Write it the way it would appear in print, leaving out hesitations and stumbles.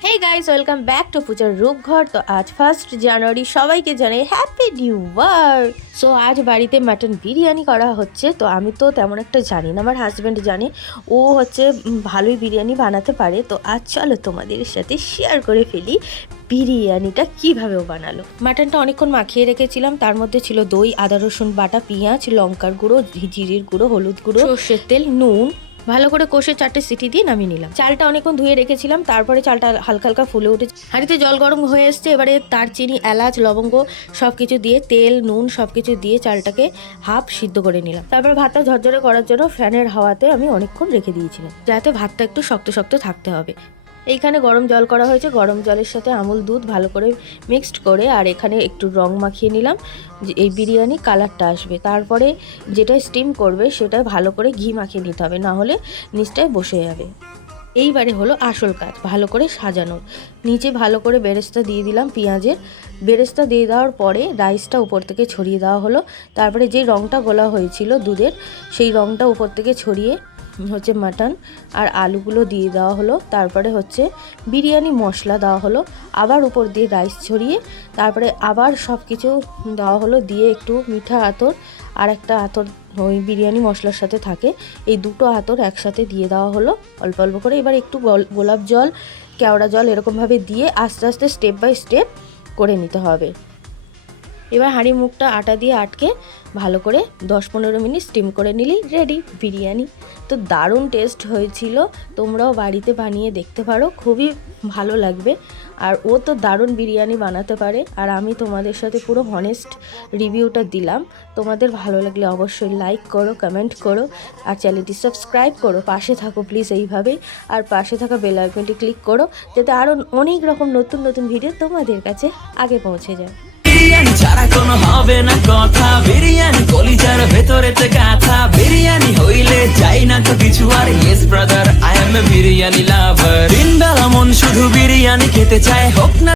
Hey guys welcome back to future Rupghar. তো আজ 1 জানুয়ারি, সবাইকে জানাই হ্যাপি নিউ ইয়ার। সো আজ বাড়িতে মাটন বিরিয়ানি করা হচ্ছে। তো আমি তো তেমন একটা জানি না, আমার হাজব্যান্ড জানে, ও হচ্ছে ভালোই বিরিয়ানি বানাতে পারে। তো আজ চলো তোমাদের সাথে শেয়ার করে ফেলি বিরিয়ানিটা কীভাবে ও বানালো। মাটনটা অনেকক্ষণ মাখিয়ে রেখেছিলাম, তার মধ্যে ছিল দই, আদা রসুন বাটা, পেঁয়াজ, লঙ্কার গুঁড়ো, জিরের গুঁড়ো, হলুদ গুঁড়ো, সর্ষের তেল, নুন। ভালো করে কষে 4টে সিটি দিয়ে নামিয়ে নিলাম। চালটা অনেকক্ষণ ধুয়ে রেখেছিলাম, তারপরে চালটা হালকা হালকা ফুলে উঠে হাঁড়িতে জল গরম হয়ে এসছে। এবারে দারচিনি, এলাচ, লবঙ্গ সব কিছু দিয়ে, তেল, নুন সব কিছু দিয়ে চালটাকে হাফ সিদ্ধ করে নিলাম। তারপর ভাতটা ঝরঝরে করার জন্য ফ্যানের হাওয়াতে আমি অনেকক্ষণ রেখে দিয়েছিলাম, যাতে ভাতটা একটু শক্ত শক্ত থাকতে হবে। এইখানে গরম জল করা হয়েছে, গরম জলের সাথে আমুল দুধ ভালো করে মিক্সড করে আর এখানে একটু রং মাখিয়ে নিলাম, যে এই বিরিয়ানি কালারটা আসবে। তারপরে যেটা স্টিম করবে সেটা ভালো করে ঘি মাখিয়ে নিতে হবে, না হলে নিচটায় বসে যাবে। এইবারে হলো আসল কাজ, ভালো করে সাজানো। নিচে ভালো করে বেরেস্তা দিয়ে দিলাম পেঁয়াজের। বেরেস্তা দিয়ে দেওয়ার পরে রাইসটা উপর থেকে ছড়িয়ে দেওয়া হলো। তারপরে যে রঙটা গোলা হয়েছিল দুধের, সেই রঙটা উপর থেকে ছড়িয়ে হচ্ছে মাটন আর আলুগুলো দিয়ে দেওয়া হলো। তারপরে হচ্ছে বিরিয়ানি মশলা দেওয়া হলো, আবার উপর দিয়ে রাইস ছড়িয়ে তারপরে আবার সব কিছু দেওয়া হলো। দিয়ে একটু মিঠা আতর আর একটা আতর ওই বিরিয়ানি মশলার সাথে থাকে, এই দুটো আতর একসাথে দিয়ে দেওয়া হলো অল্প অল্প করে। এবার একটু গোলাপ জল, কেওড়া জল এরকমভাবে দিয়ে আস্তে আস্তে স্টেপ বাই স্টেপ করে নিতে হবে। এবার হাঁড়ি মুখটা আটা দিয়ে আটকে ভালো করে 10-15 মিনিট স্টিম করে নিলেই রেডি বিরিয়ানি। তো দারুণ টেস্ট হয়েছিল, তোমরাও বাড়িতে বানিয়ে দেখতে পারো, খুবই ভালো লাগবে। আর ও তো দারুণ বিরিয়ানি বানাতে পারে, আর আমি তোমাদের সাথে পুরো হনেস্ট রিভিউটা দিলাম। তোমাদের ভালো লাগলে অবশ্যই লাইক করো, কমেন্ট করো, আর চ্যানেলটি সাবস্ক্রাইব করো। পাশে থাকো প্লিজ এইভাবেই, আর পাশে থাকা বেল আইকনটি ক্লিক করো, যাতে আরও অনেক রকম নতুন নতুন ভিডিও তোমাদের কাছে আগে পৌঁছে যায়। বিরিয়ানি ছাড়া কোনো হবে না কথা, বিরিয়ানি কলিজার ভেতরেতে গাথা, বিরিয়ানি হইলে চাই না তো কিছু আর। Yes brother, I M A biryani লাভার। দিন বেলা মন শুধু বিরিয়ানি খেতে চায়, হোক না